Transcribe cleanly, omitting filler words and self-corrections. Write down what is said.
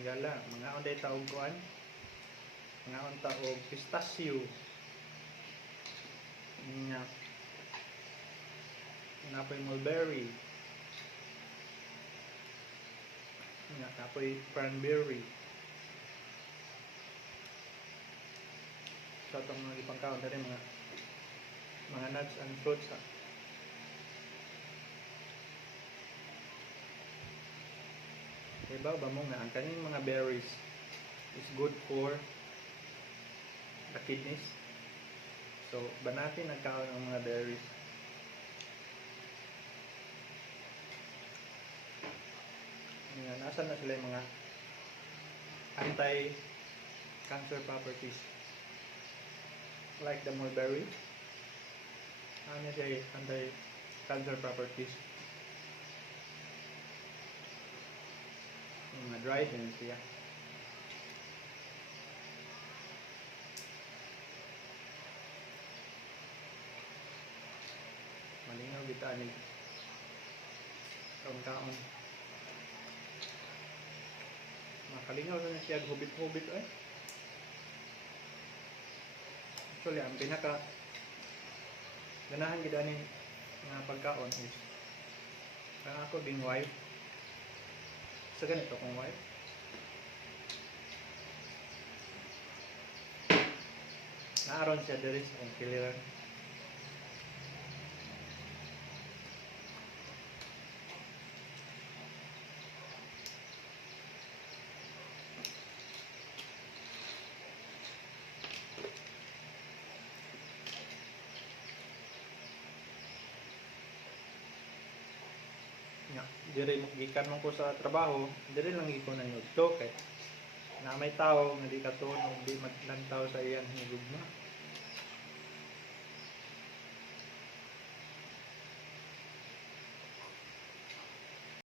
higala. Mga onday taog kuan. Mga on taog pistachio. Nya. Napoy mulberry. Nya napoy cranberry. So itong mga ipangkaon dali mga nuts and fruits ha. Diba ba mo nga ang kaning mga berries is good for the kidneys. So banatin nagkaon ng mga berries. Nasa na sila yung mga anti-cancer properties. Like the mulberry. Ano siya anti-cancer properties. Yung mga dried din siya. Malingaw bitanig. Kaon-kaon. Makalingaw na siya, hubit-hubit eh. Actually, ang pinaka ganahan gid ani nga pagkaon is ang ako being wife. Sa ganito kong wife. Naaron siya diri sa akong kiliran. Diri gikan man ko sa trabaho, diri lang iko nang ugto kay na may tao nga di katuon o di maglantaw sa iyang higugma.